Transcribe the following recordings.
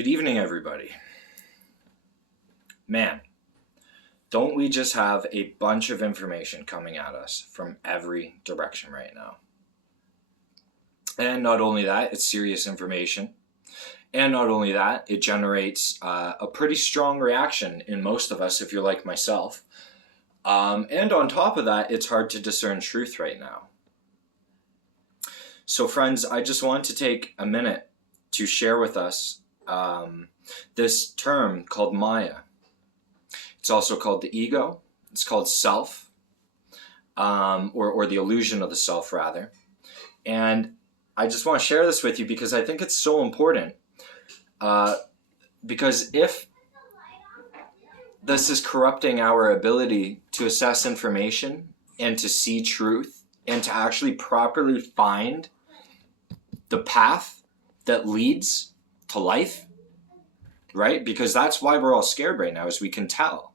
Good evening, everybody. Man, don't we just have a bunch of information coming at us from every direction right now? And not only that, it's serious information. And not only that, it generates a pretty strong reaction in most of us, if you're like myself. And on top of that, it's hard to discern truth right now. So friends, I just want to take a minute to share with us this term called Maya. It's also called the ego. It's called self, or the illusion of the self, rather. And I just want to share this with you because I think it's so important. Because if this is corrupting our ability to assess information and to see truth and to actually properly find the path that leads to life, right? Because that's why we're all scared right now, is we can tell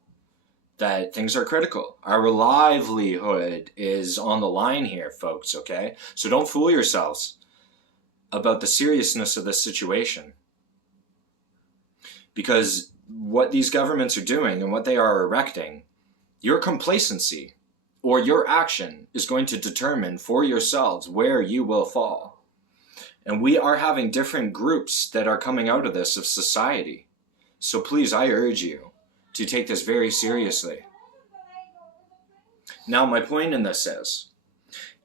that things are critical. Our livelihood is on the line here, folks, okay? So don't fool yourselves about the seriousness of this situation. Because what these governments are doing and what they are erecting, your complacency or your action is going to determine for yourselves where you will fall. And we are having different groups that are coming out of this of society. So please, I urge you to take this very seriously. Now, my point in this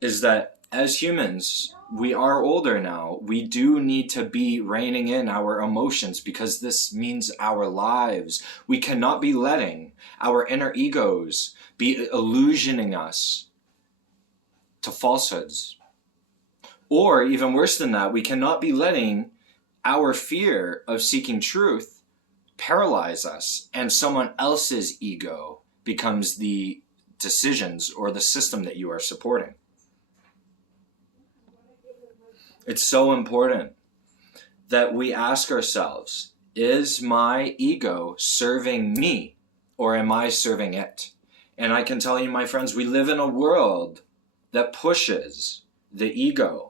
is that as humans, we are older now. We do need to be reining in our emotions because this means our lives. We cannot be letting our inner egos be illusioning us to falsehoods. Or even worse than that, we cannot be letting our fear of seeking truth paralyze us and someone else's ego becomes the decisions or the system that you are supporting. It's so important that we ask ourselves, is my ego serving me or am I serving it? And I can tell you, my friends, we live in a world that pushes the ego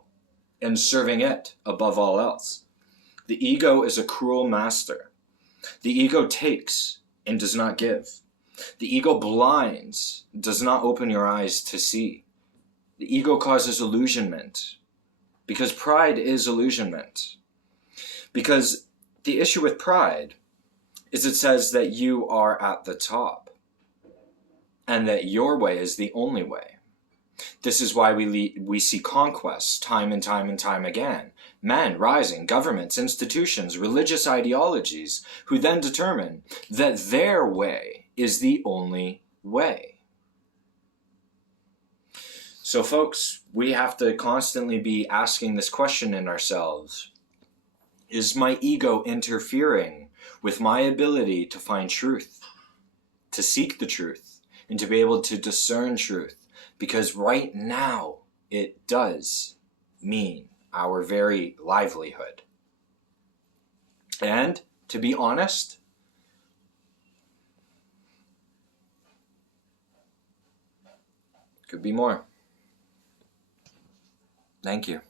and serving it above all else. The ego is a cruel master. The ego takes and does not give. The ego blinds, does not open your eyes to see. The ego causes illusionment. Because pride is illusionment. Because the issue with pride is it says that you are at the top and that your way is the only way. This is why we see conquests time and time and time again. Men rising, governments, institutions, religious ideologies, who then determine that their way is the only way. So folks, we have to constantly be asking this question in ourselves. Is my ego interfering with my ability to find truth, to seek the truth, and to be able to discern truth? Because right now, it does mean our very livelihood. And to be honest, could be more. Thank you.